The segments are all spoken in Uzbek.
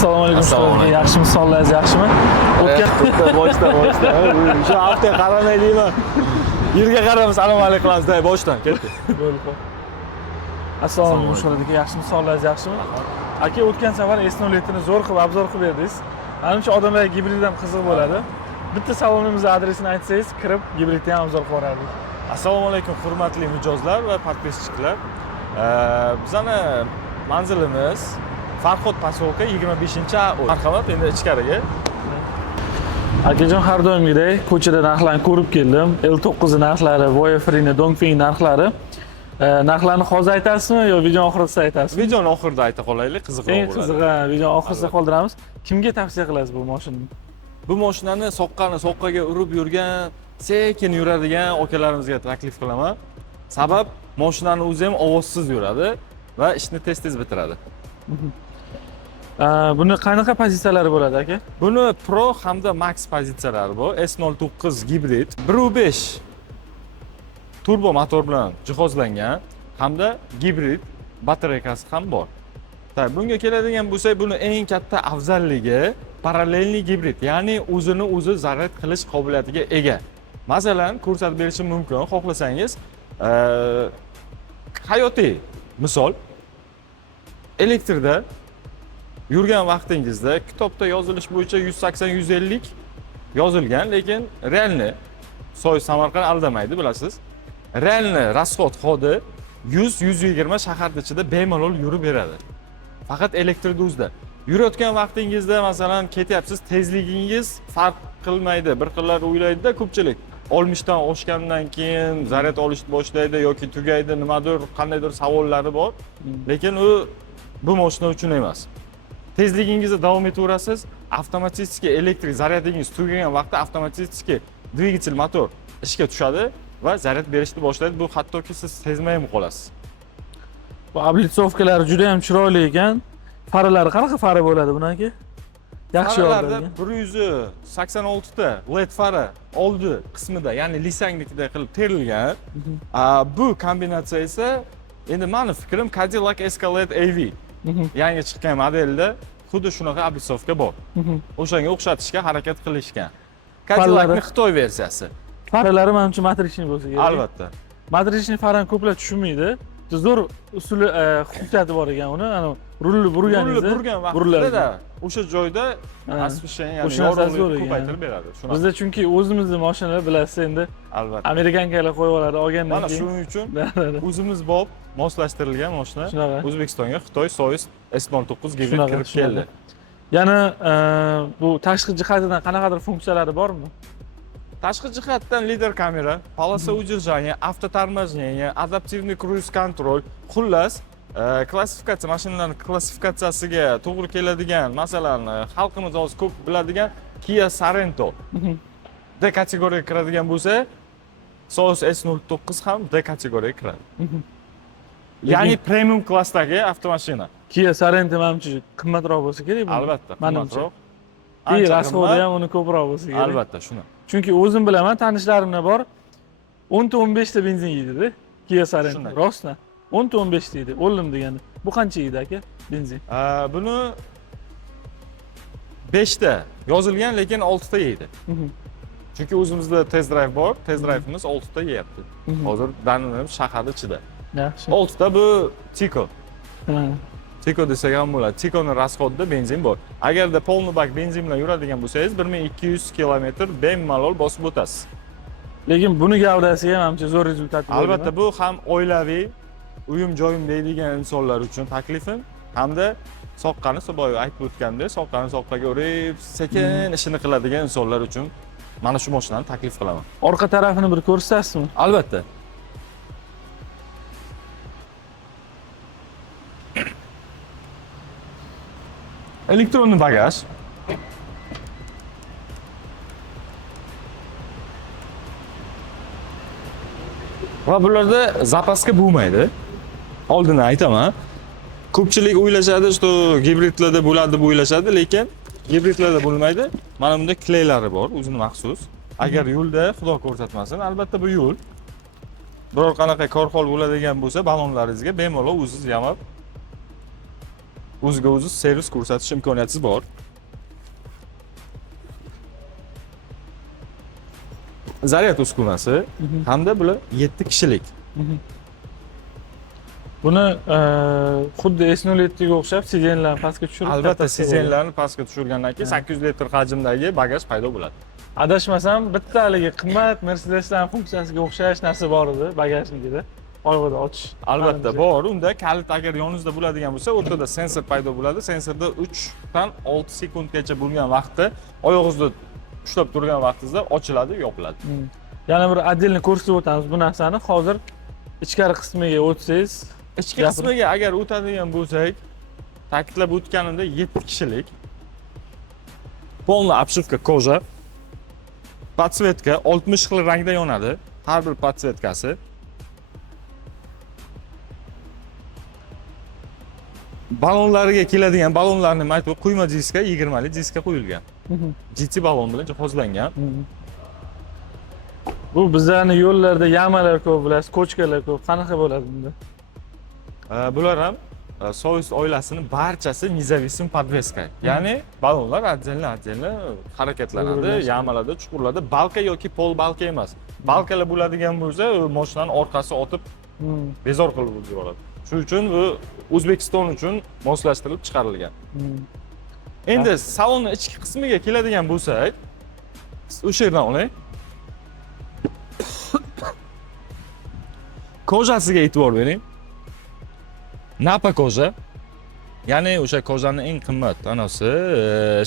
Assalomu alaykum. Assalomu alaykum. Yaxshimi, sog'lig'ingiz yaxshimi? Boshdan. Shu hafta qaramaylikmi? Yerga qarab salom alaykum qilamiz, day boshdan ketdi. Bo'ldi. Assalomu alaykum. Yaxshimi, sog'lig'ingiz yaxshimi? Aka, o'tgan safar S07 ni zo'r qilib obzor qilib berdingiz. Menimcha odamlarga gibrid ham qiziq bo'ladi. Bitta salonimiz adresini aytsangiz, kirib gibridni ham obzor qilib o'rardik. Assalomu alaykum hurmatli mijozlar va podpischilar. Bizning manzilimiz Farhod posyolka 25-A. Marhamat, endi ichkariga. Akajon, har doimgidek ko'chada narxlarni ko'rib keldim. L9 narxlari, Voyafree, Dongfeng narxlari. Narxlarni hozir aytasizmi yo video oxirida aytasizmi? Videoni oxirida ayta qolaylik, qiziqroq bo'ladi. Eng qizig'i video oxirida qoldiramiz. Kimga tavsiya qilasiz bu mashinani? Bu mashinani soqqaga urib yurgan, sekin yuradigan akalarimizga taklif qilaman. Sabab mashinani o'zi ham ovozsiz yuradi va ishni tez bitiradi. Buni qanaqa pozitsiyalari bo'ladi aka? Buni Pro hamda Max pozitsiyalari bor. S09 gibrid 1.5 turbo motor bilan jihozlangan hamda gibrid batareykasi ham bor. Bunga keladigan bo'lsak, buni eng katta afzalligi parallelniy gibrid, ya'ni o'zini o'zi zaryad qilish qobiliyatiga ega. Masalan, ko'rsatib berishim mumkin, xohlasangiz, hayotiy misol elektrda yurgan vaqtingizda kitobda yozilish bo'yicha 180-150 yozilgan, lekin realni Samarqand aldamaydi, bilasiz. Realni rasxod xodi 100-120 shaharda ichida bemalol yurib beradi. Faqat elektrda o'zida. Yurayotgan vaqtingizda masalan ketyapsiz, tezligingiz farq qilmaydi. Bir xillar o'ylaydi-da ko'pchilik. 60 dan oshgandan keyin zaryad olishni boshlaydi yoki tugaydi, nimadir, qandaydir savollari bor. Lekin u bu mashina uchun emas. Tezligingizni davom etaverasiz, avtomatik elektrik zaryadingiz tugagan vaqtda avtomatik dvigatel motor ishga tushadi va zaryad berishni boshlaydi. Bu hattoki siz sezmay ham qolasiz. Bu oblitsovkalar juda ham chiroyli ekan. Faralari qanaqa fara bo'ladi bunaki? Yaxshi yo'llarda 186 ta LED fara oldi qismida, ya'ni lisangnikday qilib terilgan. Bu kombinatsiya esa endi meni fikrim Cadillac Escalade AV. Yangi chiqqan modelda xuddi shunaqa oblitsovka bor. O'shanga o'xshatishga harakat qilishgan. Cadillacning Xitoy versiyasi. Faralari menimcha matrichniy bo'lsa kerak. Albatta. Matrichniy farani ko'plar tushunmaydi. Zo'r usuli, xususiyati bor ekan uni. Ana rulni burganingizda, burgan vaqtida o'sha joyda asfisheng, ya'ni yorug'lik ko'paytirib beradi. Bizda chunki o'zimizning mashinalar bilasiz endi. Albatta. Amerikankalar qo'yib oladi, olgandan keyin. Mana shuning uchun o'zimiz bo'lib moslashtirilgan mashina O'zbekistonga Xitoy Soyuz S09 gibrid kirib keldi. Yana bu tashqi jihatidan qanaqadir funksiyalari bormi? Tashqi jihatdan lider kamera, полоса удержания, avtotormojение, adaptivniy cruise control, xullas klassifikatsiya mashinalarning klassifikatsiyasiga to'g'ri keladigan, masalan, xalqimiz hozir ko'p biladigan Kia Sorento D kategoriyaga kiradigan bo'lsa, Soyuz S09 ham D kategoriyaga kiradi. Ya'ni premium klassdagi avtomashina. Kia Sorento menimcha qimmatroq bo'lsa kerak bu. Albatta, qimmatroq. Rasxodi ham uni ko'proq bo'lsa kerak. Albatta, shuni. Chunki o'zim bilaman, tanishlarimda bor. 10-15 ta benzin yeydi-da. Kia Sorento. Rostdan. 10-15 deydi. O'lim degani. Bu qancha yeydi aka benzin? Buni 5 ta yozilgan, lekin 6 ta yeydi. Chunki o'zimizda test drive bor. Test drive'imiz 6 ta yeyapti. Hozir danim shahar ichida. Yaxshi. 6 ta bu Tico. Tico desak ham bo'ladi. Ticoning rasxodida benzin bor. Agarda polni bak benzin bilan yuradigan bo'lsangiz, 1200 kilometr bemalol bosib o'tasiz. Lekin buni gavdasiga menimcha zo'r rezultat beradi. Albatta, bu ham oilaviy, uyum-joyim deydigan insonlar uchun taklifim, hamda soqqani boya aytib o'tgandek, soqqaga urib, sekin ishini qiladigan insonlar uchun mana shu mashinani taklif qilaman. Orqa tarafini bir ko'rsatasizmi? Albatta. Elektron bagaj. Va bularda zapaska bo'lmaydi. Oldin aytaman. Ko'pchilik o'ylashadi, что gibridlarda bo'ladi deb o'ylashadi, lekin gibridlarda bo'lmaydi. Mana bunda kleylari bor, o'zini maxsus. Agar yo'lda xudo ko'rsatmasin, albatta bu yo'l. Biror qanaqa korxol bo'ladigan bo'lsa, balonlaringizga bemalol o'zingiz yamab o'ziga o'zi servis ko'rsatish imkoniyati bor. Zaryad uskunasi hamda bular 7 kishilik. Buni xuddi S07 ga o'xshab sidenlarni pastga tushirib, Albatta, sidenlarni pastga tushirgandan keyin 800 litr hajmdagi bagaj paydo bo'ladi. Adashmasam, bitta haligi qimmat Mercedeslar funksiyasiga o'xshash narsa bor edi bagajnikida. Oyoqda ochish. Albatta bor. Unda kalit agar yoningizda bo'ladigan bo'lsa, o'rtada sensor paydo bo'ladi. Sensorda 3 dan 6 sekundgacha bo'lgan vaqtda oyog'ingizda ushlab turgan vaqtingizda ochiladi, yopiladi. Yana bir отдельно ko'rsatib o'tamiz bu narsani. Hozir ichkari qismiga o'tsangiz, ichki qismiga agar o'tadigan bo'lsak, ta'kidlab o'tganimda 7 kishilik полный обшивка koja, podsvetka 60 xil rangda yonadi, har bir podsvetkasi. Balonlariga keladigan balonlarni aytib, quyma diska 20 lik diska qo'yilgan. GT balon bilan jihozlangan. Bu bizlarning yo'llarda yamalar ko'p, bilasiz, ko'chkalar ko'p. Qanaqa bo'ladi bunda? Bular ham Soyuz oilasining barchasi независим подвеска. Ya'ni balonlar отдельно harakatlanadi, yamalarda, chuqurlarda, balka yoki pol balka emas. Balkalar bo'ladigan bo'lsa, mashinaning orqasi otib bezor qilib yuboradi. Shuning uchun bu O'zbekiston uchun moslashtirilib chiqarilgan. Endi salonning ichki qismiga keladigan bo'lsak, o'sha yerdan olay. Kojasiga e'tibor bering. Napa koja. Ya'ni o'sha kojaning eng qimmat anasi,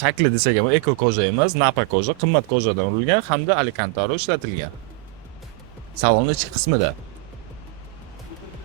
shakli desak ham eko koja emas, Napa koja, qimmat kojadan urilgan hamda Alcantara ishlatilgan. Salonning ichki qismida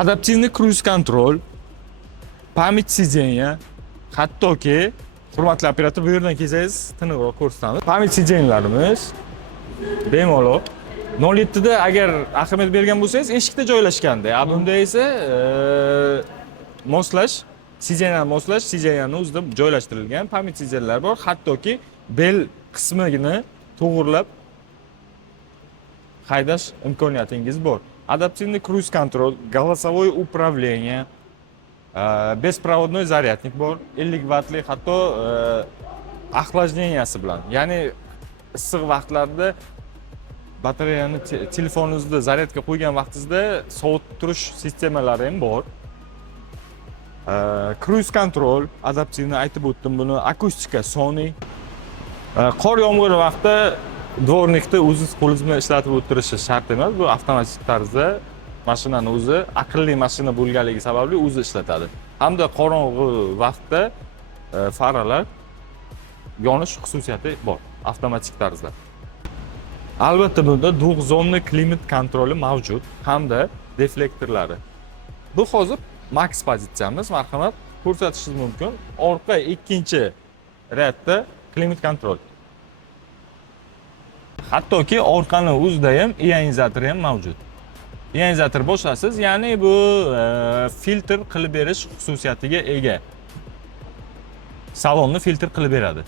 adaptivniy cruise control, pamять сиденья, hattoki hurmatli operator bu yerdan kelsangiz tiniqroq ko'rsatamiz. Pamять сиденьlarimiz bemalol 07 da agar ahamiyat bergan bo'lsangiz eshikda joylashganda, bunda esa moslash, sidenyaning o'zida joylashtirilgan pamять sidenyalar bor, hattoki bel qismini to'g'rilab haydash imkoniyatingiz bor. Adaptivniy cruise control, голосовое управление, bespроводной zaryadnik bor, 50 vattlik, hatto охлажденияsi bilan. Ya'ni issiq vaqtlarda batareyani telefoningizda zaryadga qo'ygan vaqtingizda sovutib turish sistemalari ham bor. Cruise control, adaptivniy aytib o'tdim buni, akustika Sony. Qor yomg'iri vaqtida dvornikda o'zingiz qo'lingiz bilan ishlatib o'tirishi shart emas. Bu avtomatik tarzda mashinani o'zi aqlli mashina bo'lganligi sababli o'zi ishlatadi. Hamda qorong'u vaqtda faralar yonish xususiyati bor avtomatik tarzda. Albatta bunda duxzonli klimat kontroli mavjud hamda deflektorlari. Bu hozir max pozitsiyamiz, marhamat ko'rsatishingiz mumkin. Orqa ikkinchi radda klimat kontrol. Hattoki orqani o'zida ham ionizator ham mavjud. Ionizator bosasiz, ya'ni bu filtr qilib berish xususiyatiga ega. Salonni filtr qilib beradi.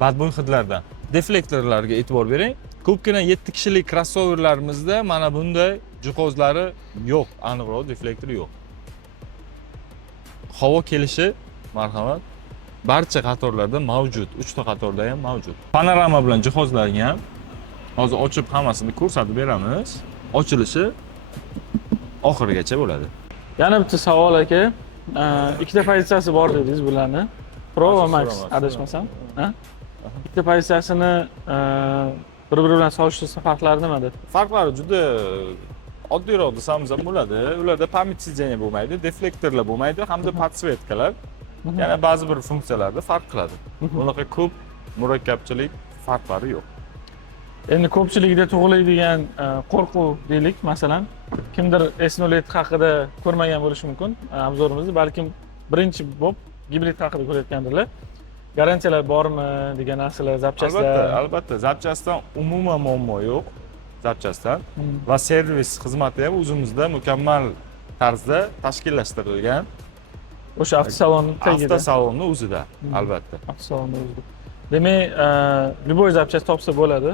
Badbo'y hidlardan. Deflektorlarga e'tibor bering. Ko'pgina 7 kishilik crossoverlarimizda mana bunday jihozlari yo'q, aniqroq deflektor yo'q. Havo kelishi, marhamat, barcha qatorlarda mavjud, 3 ta qatorda ham mavjud. Panorama bilan jihozlangan. Hozir ochib hammasini ko'rsatib beramiz. Ochilishi oxirigacha bo'ladi. Yana bitta savol aka. Ikkita pozitsiyasi bor dedingiz bularni. Pro va Max adashmasam. Ikkita pozitsiyasini bir-biri bilan solishtirsa farqlari nimada? Farqlari juda oddiyroq desangiz ham bo'ladi. Ularda pamять сиденья bo'lmaydi, deflektorlar bo'lmaydi hamda podsvetkalar. Yana ba'zi bir funksiyalarda farq qiladi. Bunaqa ko'p murakkabchilik farqlari yo'q. Endi ko'pchilikda tug'iladigan qo'rquv deylik, masalan, kimdir S07 haqida ko'rmagan bo'lishi mumkin obzorimizni, balkim birinchi bo'lib gibrid haqida ko'rayotgandirlar. Garantiyalar bormi degan narsalar, zapchastlar? Albatta, zapchastdan umuman muammo yo'q. Zapchastdan va servis xizmati ham o'zimizda mukammal tarzda tashkillashtirilgan. O'sha avtosalonning tagida. Avtosalonni o'zida, albatta. Avtosalonning o'zida. Demak, любой zapchast topsa bo'ladi.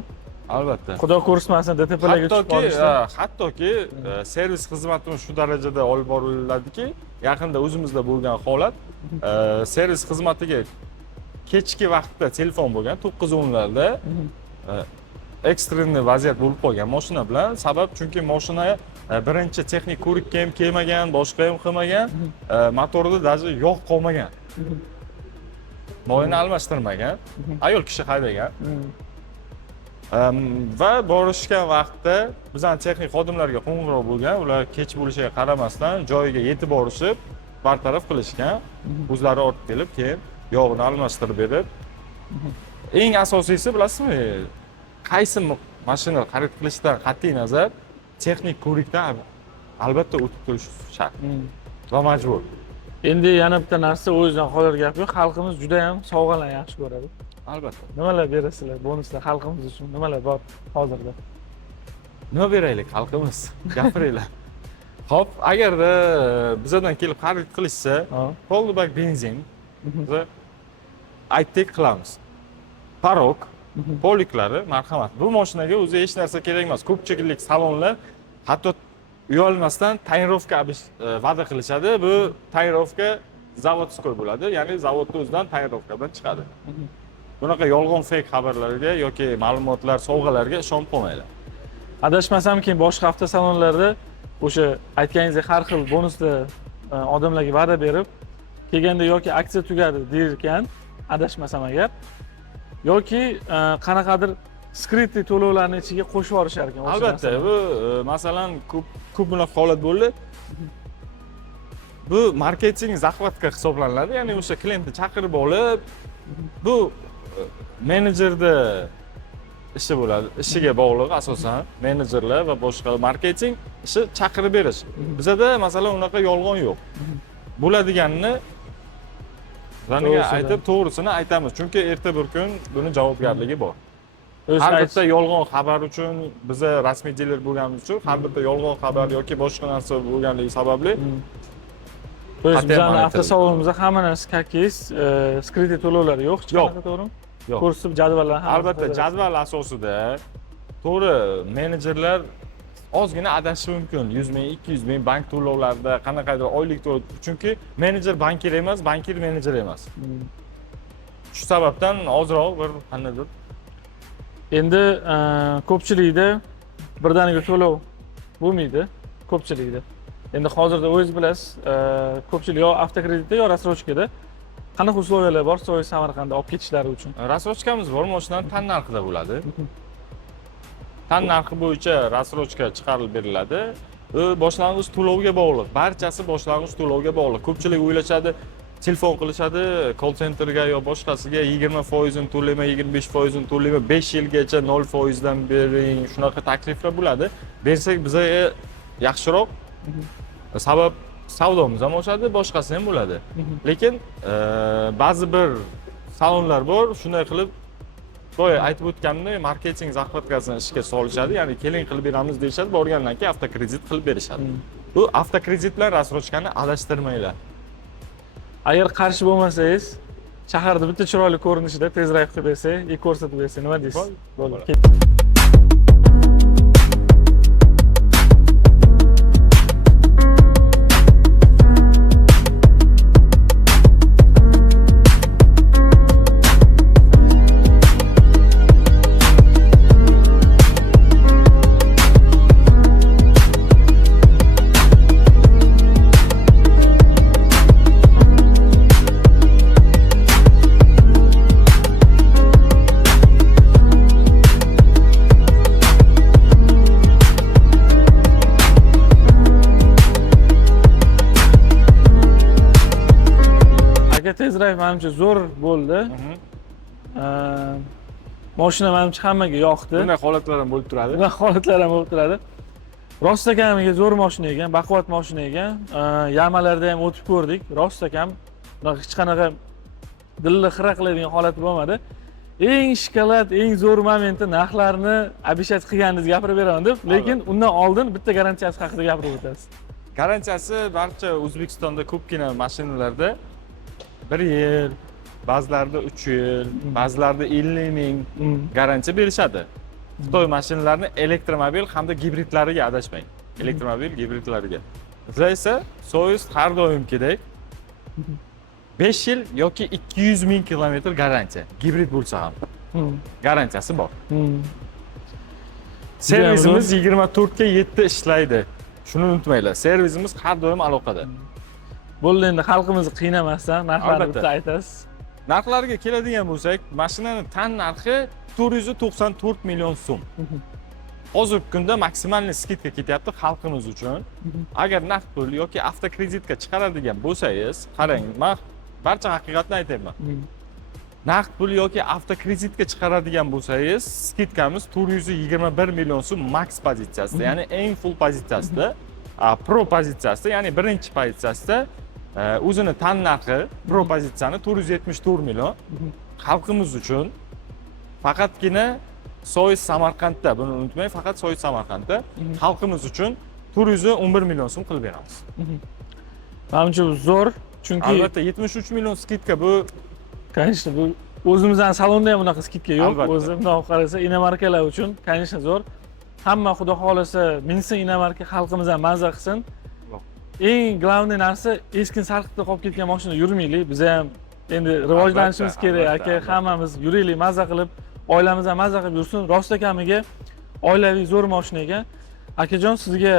Albatta. Xudo ko'rsatmasin DTPlarga tushib qolishsa. Hattoki servis xizmatimiz shu darajada olib boriladiki, yaqinda o'zimizda bo'lgan holat, servis xizmatiga kechki vaqtda telefon bo'lgan 9:10larda ekstrenniy vaziyat bo'lib qolgan mashina bilan. Sabab chunki mashina birinchi texnik ko'rikka ham kelmagan, boshqa ham qilmagan, motorida даже yog' qolmagan. Moyni almashtirmagan, ayol kishi haydagan. Va borishgan vaqtda bizning texnik xodimlarga qo'ng'iroq bo'lgan, ular kech bo'lishiga qaramasdan joyiga yetib borishib, bartaraf qilishgan. O'zlari ortib kelib, keyin yog'ini almashtirib berib. Eng asosiysi bilasizmi, qaysi mashina xarid qilishdan qat'iy nazar texnik ko'rikdan albatta o'tib turish shart va majbur. Endi yana bitta narsa o'zidan qolar gap yo'q, xalqimiz juda ham sovg'alar yaxshi ko'radi. Albatta. Nimalar berasizlar bonuslar xalqimiz uchun? Nimalar bor hozirda? Nima beraylik xalqimiz? Gapiringlar. Xo'p, agarda bizdan kelib xarid qilishsa, Holdback benzin biz aytdik qilamiz. Parok, poliklari marhamat. Bu mashinaga o'zi hech narsa kerak emas. Ko'pchilik salonlar hatto uyalmasdan tayinrovka va'da qilishadi. Bu tayinrovka zavodskoy bo'ladi, ya'ni zavodning o'zidan tayinrovka bilan chiqadi. Bunaqa yolg'on fake xabarlarga yoki ma'lumotlar, sovg'alarga ishonib qolmanglar. Adashmasam keyin boshqa avtosalonlarda o'sha aytganingizdek har xil bonuslar odamlarga va'da berib, kelganda yoki aksiya tugadi deyilgan, adashmasam agar, yoki qanaqadir skritli to'lovlarni ichiga qo'shib yorishar ekan. Albatta, bu masalan ko'p bunaqa holat bo'ldi. Bu marketing zaxvatka hisoblanadi, ya'ni o'sha klientni chaqirib olib, bu menejerda ishi bo'ladi, ishiga bog'liq asosan menejerlar va boshqa marketing ishi chaqirib berish. Bizda masalan unaqa yolg'on yo'q. Bo'ladiganini bizlarga aytib, to'g'risini aytamiz, chunki erta bir kun buni javobgarligi bor. Har bitta yolg'on xabar uchun biza rasmiy diler bo'lganimiz uchun har bitta yolg'on xabar yoki boshqa narsa bo'lganligi sababli bizning avtosalonimizda hamma narsa kakis, skritli to'lovlar yo'q, hech qanaqa, to'g'rimi? Yo'q. Ko'rsatib jadvallar ham. Albatta, jadval asosida to'g'ri menejerlar ozgina adashishi mumkin. 100 ming, 200 ming bank to'lovlarida qanaqadir oylik to'lov, chunki menejer bankir emas, bankir menejer emas. Shu sababdan ozroq bir qanaqadir. Endi ko'pchilikda birdaniga to'lov bo'lmaydi, ko'pchilikda. Endi hozirda o'zingiz bilasiz, ko'pchilik yo avtokreditda yo rassrochkada qanaqa условиялар bor So'y Samarqandga olib ketishlari uchun? Rassrochkamiz bor, mashinaning tan narxida bo'ladi. Tan narxi bo'yicha rassrochka chiqarib beriladi. U boshlang'ich to'lovga bog'liq. Barchasi boshlang'ich to'lovga bog'liq. Ko'pchilik o'ylashadi, telefon qilishadi, call centerga yo boshqasiga 20% ni to'layman, 25% ni to'layman, 5 yilgacha 0% dan bering, shunaqa takliflar bo'ladi. Bersak bizga yaxshiroq. Sabab savdomiz ham oshadi, boshqasi ham bo'ladi. Lekin ba'zi bir salonlar bor, shunday qilib boya aytib o'tganimdek, marketing zaxvatkasini ishga solishadi, ya'ni keling qilib beramiz deyishadi, borgandan keyin avtokredit qilib berishadi. Bu avtokredit bilan rassrochkani adashtirmanglar. Agar qarshi bo'lmasangiz, shaharda bitta chiroyli ko'rinishida tezroq qilib bersak, ko'rsatib bersak, nima deysiz? Bo'ldi. Tezroq menimcha zo'r bo'ldi. Mashina menimcha hammaga yoqdi. Bunday holatlar ham bo'lib turadi. Bunday holatlar ham bo'lib turadi. Rostakamiga zo'r mashina ekan, baquvvat mashina ekan. Yamalarda ham o'tib ko'rdik. Rostakam bunaqa hech qanaqa dilni xira qiladigan holati bo'lmadi. Eng shokolad, eng zo'r momenti narxlarni обещать qilganingizni gapirib beraman deb, lekin undan oldin bitta garantiyasi haqida gapirib o'tasiz. Garantiyasi barcha O'zbekistonda ko'pgina mashinalarda 1 yil, ba'zilarida 3 yil, ba'zilarida 50 ming garantiya berishadi. Xitoy mashinalarini elektromobil hamda gibridlariga adashmang. Elektromobil gibridlariga. Bizlar esa Soyuz har doimgidek 5 yil yoki 200 ming kilometr garantiya. Gibrid bo'lsa ham garantiyasi bor. Servisimiz 24 ga 7 ishlaydi. Shuni unutmanglar. Servisimiz har doim aloqada. Bo'ldi, endi xalqimizni qiynamasdan narxlarni Albatta. bitta aytasiz. Narxlarga keladigan bo'lsak, mashinaning tan narxi 494 million so'm. Hozirgi kunda maksimalniy skidka ketyapti xalqimiz uchun. Agar naqd pul yoki avtokreditga chiqaradigan bo'lsangiz, qarang, men barcha haqiqatni aytayman. Naqd pul yoki avtokreditga chiqaradigan bo'lsangiz, skidkamiz 421 million so'm max pozitsiyasida, ya'ni eng full pozitsiyasida, pro pozitsiyasida, ya'ni birinchi pozitsiyasida o'zini tan narxi pro pozitsiyani 474 million. Xalqimiz uchun faqatgina Soyuz Samarqandda, buni unutmang, faqat Soyuz Samarqandda xalqimiz uchun 411 million so'm qilib beramiz. Menimcha bu zo'r, chunki Albatta 73 million skidka bu, конечно, bu o'zimizning salonda ham bunaqa skidka yo'q. Albatta. O'zi bundoq qarasa, inomarkalar uchun, конечно, zo'r. Hamma xudo xolasa minsin inomarka, xalqimiz ham mazza qilsin. Eng glavniy narsa eskin sarqitda qolib ketgan mashina yurmaylik. Biz ham endi rivojlanishimiz kerak, aka. Hammamiz yuraylik, mazza qilib, oilamiz ham mazza qilib yursin. Rostakamiga oilaviy zo'r mashina ekan. Akajon, sizga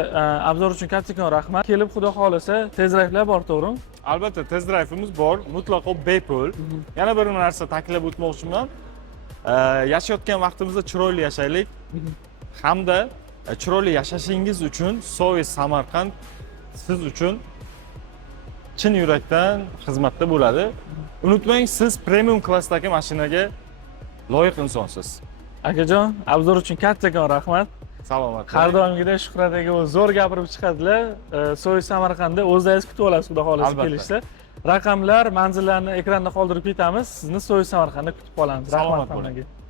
obzor uchun kattakon rahmat. Kelib xudo xolasa tez drive'lar bor, to'g'rimi? albatta test drive'imiz bor, mutlaqo bepul. Yana bir narsa ta'kidlab o'tmoqchiman. Yashayotgan vaqtimizda chiroyli yashaylik. Hamda chiroyli yashashingiz uchun Soyuz Samarqand siz uchun chin yurakdan xizmatda bo'ladi. Unutmang, siz premium klassdagi mashinaga loyiq insonsiz. Akajon, obzor uchun kattakon rahmat. Salomat Har bo'ling. doimgidek Shuhrat aka zo'r gapirib chiqadilar. Soyuz Samarqandda o'zingiz kutib olasiz, xudo xolasa Albatta. kelishsa. Raqamlar, manzillarni ekranda qoldirib ketamiz. Sizni Soyuz Samarqandda kutib qolamiz. Salomat Rahmat bo'ling. hammaga.